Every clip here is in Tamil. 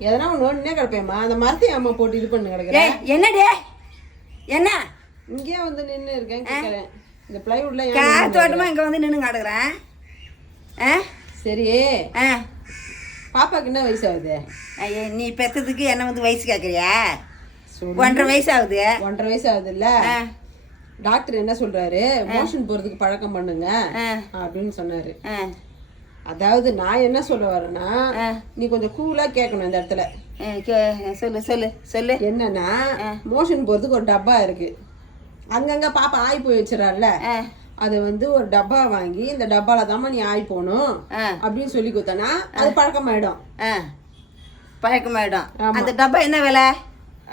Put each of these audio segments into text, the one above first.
எதனா ஒன்று ஒன்றே கிடப்பேம்மா. அந்த மரத்தையும் அம்மா போட்டு இது பண்ணு கிடக்குறேன் என்னடி? என்ன? இங்கேயே வந்து நின்று இருக்கேன் கேட்குறேன் இந்த பிளைவுட்ல காத்தோட்டமா இங்க வந்து நின்று கிடக்குறேன் ஆ? சரி. ஆ. பாப்பாக்கு என்ன வயசு ஆகுது? ஐயே, நீ பெத்ததுக்கு என்ன வந்து வயசு கேட்குறியா. ஒன்றரை வயசு ஆகுது. ஒன்றரை வயசு ஆகுதுல்ல? டாக்டர் என்ன சொல்றாரு? மோஷன் போறதுக்கு பழக்கம் பண்ணுங்க அப்படின்னு சொன்னாரு. அதாவது நான் என்ன சொல்ல வரேன்னா. நீ கொஞ்சம் கூலா கேட்கணும் இந்த இடத்துல. சொல்லு சொல்லு சொல்லு. என்னன்னா மோஷன் போறதுக்கு ஒரு டப்பா இருக்கு. அங்கங்க பாப்பா ஆய் போய் வச்சிடறாள்ல ஆ. அதை வந்து ஒரு டப்பா வாங்கி இந்த டப்பால தாம்மா நீ ஆய் போகணும் அப்படின்னு சொல்லி கொடுத்தனா அது பழக்கமாயிடும். பழக்கமாயிடும். அந்த டப்பா என்ன விலை?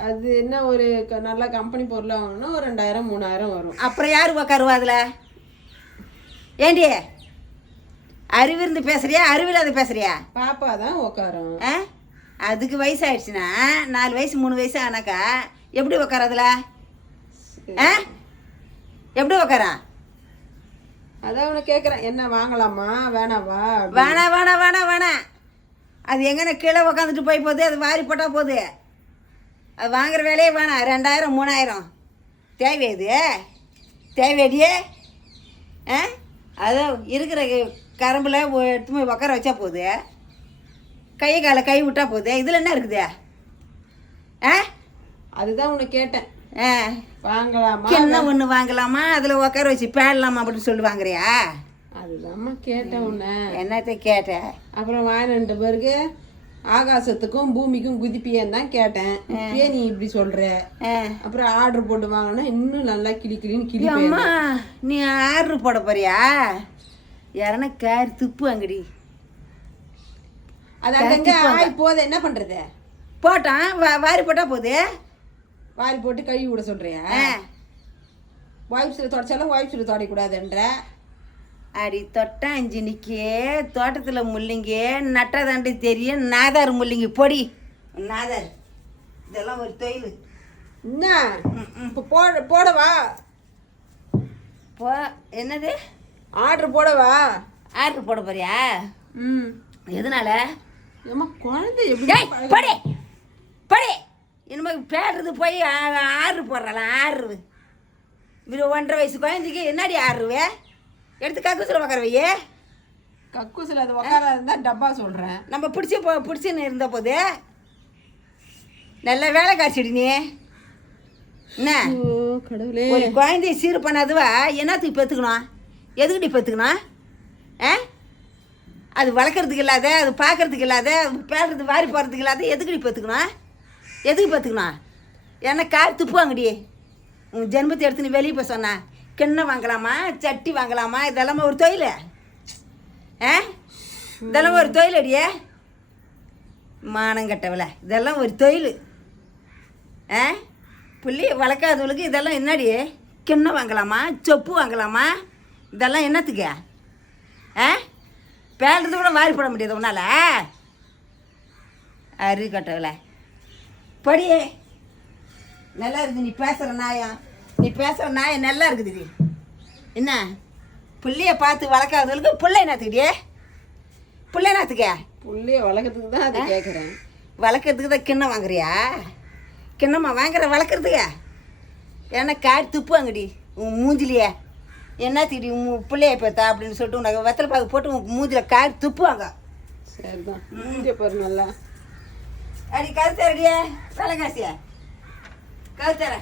அது என்ன ஒரு நல்ல கம்பெனி பொருளை வாங்கினா ஒரு ரெண்டாயிரம் மூணாயிரம் வரும். அப்புறம் யார் உக்காருவா அதில் ஏண்டி? அறிவிருந்து பேசுறியா? அறிவில்லாத பேசுறியா? பாப்பா தான் உக்காரும். ஆ? அதுக்கு வயசு ஆயிடுச்சுன்னா நாலு வயசு மூணு வயசு ஆனாக்கா எப்படி உக்கார அதில் ஆ? எப்படி உக்காரா? அதான் அவனை கேட்குறேன் என்ன வாங்கலாமா? வேணாவா? அப்படி. வேணாம் வேணாம் வேணாம் வேணாம் அது எங்கன கீழே உக்காந்துட்டு போய் போகுது அது வாரி போட்டால் போகுது. அது வாங்குற வேலையே வேணாம். ரெண்டாயிரம் மூணாயிரம். தேவையாது தேவையடியே ஆ? அதான் இருக்கிற கரம்பில் எடுத்து போய் உக்கார வச்சா போகுது கை காலை கை விட்டா போகுது இதில் என்ன இருக்குது? ஆ? அதுதான் உன்னை கேட்டேன். ஆ. வாங்கலாமா? கிண்ணம் ஒன்று வாங்கலாமா? அதில் உட்கார வச்சு பேடலாமா அப்படின்னு சொல்லி வாங்குறியா? அதுதாம்மா கேட்டேன் உன்னை. என்னத்தை கேட்ட? அப்புறம் வாங்கின பிறகு ஆகாசத்துக்கும் பூமிக்கும் குதிப்பியன்னு தான் கேட்டேன். இப்பயே நீ இப்படி சொல்ற? அப்புறம் ஆர்டர் போட்டு வாங்கினா இன்னும் நல்லா கிளி கிளின்னு கிளி அம்மா நீ ஆர்டர் போட போறியா? யாரனா கார் துப்பு அங்கடி அது அங்கங்க ஆய் போத என்ன பண்றது? போட்டான் வா வாரி போட்டா போகுது வாரி போட்டு கழுவி விட சொல்றியா. வாய்ப்ஸில் தொடச்சாலும் வாய்ப்ஸில் தொடக்கூடாதுன்ற. அடி தொட்டா அஞ்சு நிக்கே தோட்டத்தில் முள்ளிங்க நட்டதாண்டி தெரியும். நாதார் முள்ளிங்க பொடி. நாதார். இதெல்லாம் ஒரு தொழில் என்ன? இப்போ போட போடவா? போ என்னது? ஆர்டர் போடவா? ஆர்டர் போட போறியா? ம். எதனால? ஏம்மா குழந்தை எப்படி படி படி. இனிமே பேடுறது போய் ஆறு போடுறலாம் ஆறு இவர் ஒன்றரை வயசு குழந்தைக்கு என்னடி ஆறுவே எடுத்து கக்குசில் பார்க்குற வையே கக்கூசில் அது உக்காரா இருந்தா டப்பா சொல்கிறேன் நம்ம பிடிச்சி போ பிடிச்சின்னு இருந்த போது? நல்ல வேலை காய்ச்சிடு நீ. என்ன? கடவுளே. ஒரு குழந்தைய சீர் பண்ணாதுவா என்னத்துக்கு பெற்றுக்கணும் எதுக்குடி பெற்றுக்கணும் ஆ? அது வளர்க்குறதுக்கு இல்லாத அது பார்க்கறதுக்கு இல்லாத பேடுறது வாரி போகிறதுக்கு இல்லாத எதுக்குடி பெற்றுக்கணும் எதுக்கு பெற்றுக்கணும் என்ன கார் துப்புவாங்கடி. உன் ஜென்மத்தை எடுத்து நீ வெளியே போய் சொன்னா. கிண்ணம் வாங்கலாமா? சட்டி வாங்கலாமா? இதெல்லாமா ஒரு தொழில்? ஆ? இதெல்லாம் ஒரு தொழில் அடியே. மானங்கட்டவில் இதெல்லாம் ஒரு தொழில். ஆ? புள்ளி வளர்க்காதவளுக்கு இதெல்லாம் என்னடி? கிண்ணம் வாங்கலாமா? சொப்பு வாங்கலாமா? இதெல்லாம் என்னத்துக்கு? ஆ? பேடுறது கூட வாரி போட முடியாது உன்னால. அரு கட்டவள படி நல்லா இருக்குது நீ பேசுகிற நாயா நீ பேசுகிற நாயம் நல்லா இருக்குதுடி என்ன? புள்ளைய பார்த்து வளர்க்காதவளுக்கு பிள்ளை என்னத்துக்கிடியே பிள்ளை என்னத்துக்க? புள்ளைய வளர்க்கறதுக்கு தான் அதை கேட்குறேன் வளர்க்குறதுக்கு தான் கிண்ணம் வாங்குறியா? கிண்ணமா வாங்குற வளர்க்குறதுக்கு? ஏன்னா காரி துப்புவாங்கடி உன் மூஞ்சிலியே. என்னத்திடி உன் பிள்ளைய பார்த்தா அப்படின்னு சொல்லிட்டு உனக்கு வெத்தலை பாக்கு போட்டு உன் மூஞ்சில காரி துப்புவாங்க. சரிதான். மூஞ்ச பாரு நல்லா. அடி கருத்தரடியே வேலை காசியா? கருத்தர